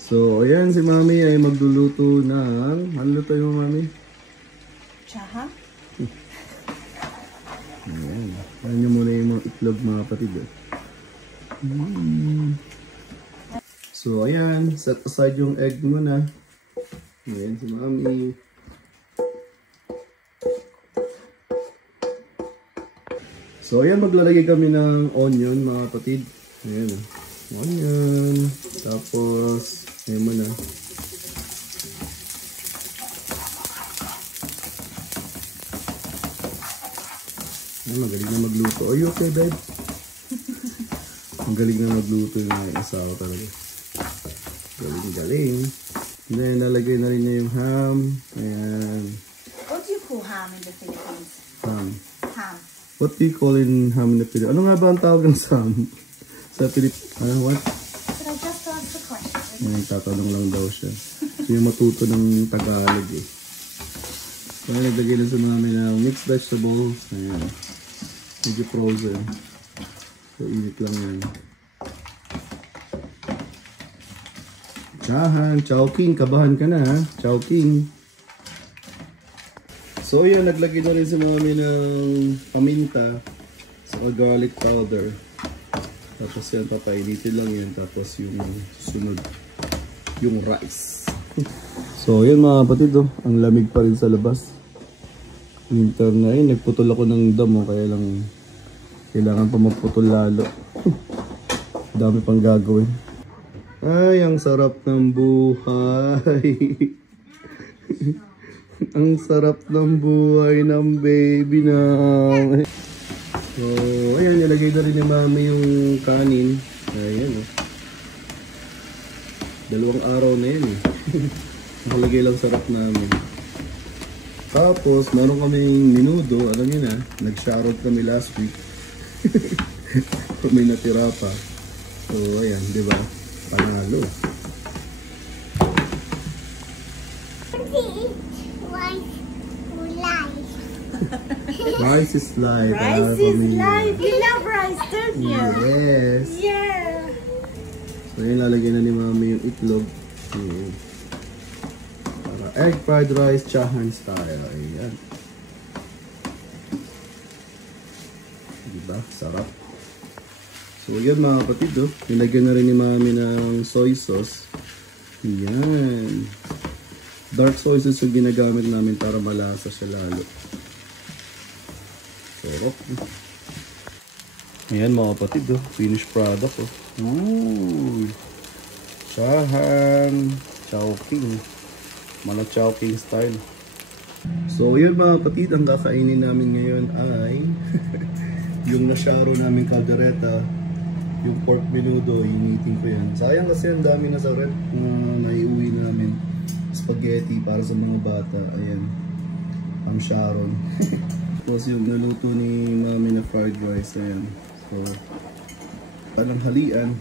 So, ayan si Mami ay magluluto ng... Ano luto mo, Mami? Chaha? Ayan. Ayan nyo muna yung mga itlog, mga kapatid. So, ayan. Set aside yung egg muna. Ayan si Mami. So, ayan. Maglalagay kami ng onion, mga kapatid. Ayan. Onion. Tapos, ayan muna. Ay, magaling na magluto. Are you okay, Dad? Ang galing na magluto yung mga asawa talaga. Galing. Then, lalagay na rin niya yung ham. Ayan. What do you call ham in the Philippines? Ham. Ham. What do you call in ham in the Philippines? Ano nga ba ang tawag ng ham? Sa Philippines? What? Should I just answer the question? Ayan, tatanong lang daw siya. So, yung matuto ng Tagalog eh. So, ayan, naglagay na sa namin ng mixed vegetables. Ayan. Medyo frozen. So, init lang yan. Chahan, Chowking, kabahan ka na ha. Chowking. So, ayan, naglagay na rin sa mami ng paminta. So, garlic powder. Tapos yan, papainitin lang yan. Tapos yung susunod, yung rice. So, ayan mga kapatid, oh. Ang lamig pa rin sa labas. Winter na yun, nagputol ako ng damo, kaya lang kailangan pa magputol lalo. Dami pang gagawin. Ay, ang sarap ng buhay. Ang sarap ng buhay ng baby na. So, ayan, nilagay na rin ni Mami yung kanin. Ayan, oh. 2 araw na yun, eh. Nakalagay lang sarap namin. Tapos, meron kaming minudo. Alam niyo na, nag-shoutout kami last week. May natira pa. So, ayan, di ba? Panalo. Rice is life. Rice is life. You love rice, don't you? Yes. Yeah. So, ayan, lalagyan na ni Mami yung itlog. Egg fried rice, chahan style. Ayan. Diba? Sarap. So, yun mga kapatid, oh. Nilagyan na rin ni Mami ng soy sauce. Ayan. Dark soy sauce yung ginagamit namin para malasa siya lalo. Sarap. Ayan mga kapatid, oh. Finished product, oh. Ooh. Chahan. Chowking. Mana Chowking style. So yun mga kapatid, ang kakainin namin ngayon ay yung nasyaro namin caldereta, yung pork menudo, initin ko yan. Sayang kasi ang dami na sa rep na naiuwi namin. Spaghetti para sa mga bata. Ayan, ang Sharon. Tapos yung naluto ni Mami na fried rice. Ayan, so palanghalian.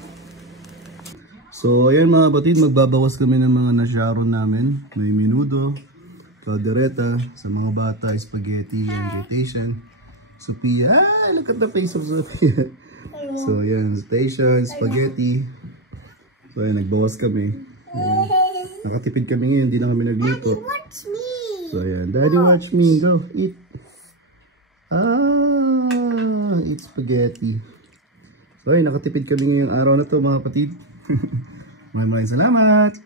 So, ayan mga kapatid, magbabawas kami ng mga nasyaron namin. May menudo, caldereta, sa mga bata, spaghetti, invitation. Sophia, look at the face of Sophia. So, ayan, invitation, spaghetti. So, ayan, nagbawas kami. Ayan. Nakatipid kami ngayon, hindi na kami nagluto. Daddy, watch me. So, ayan, Daddy, watch me. Go, eat. Eat spaghetti. So, ayan, nakatipid kami ngayong araw na to mga kapatid. Maraming salamat!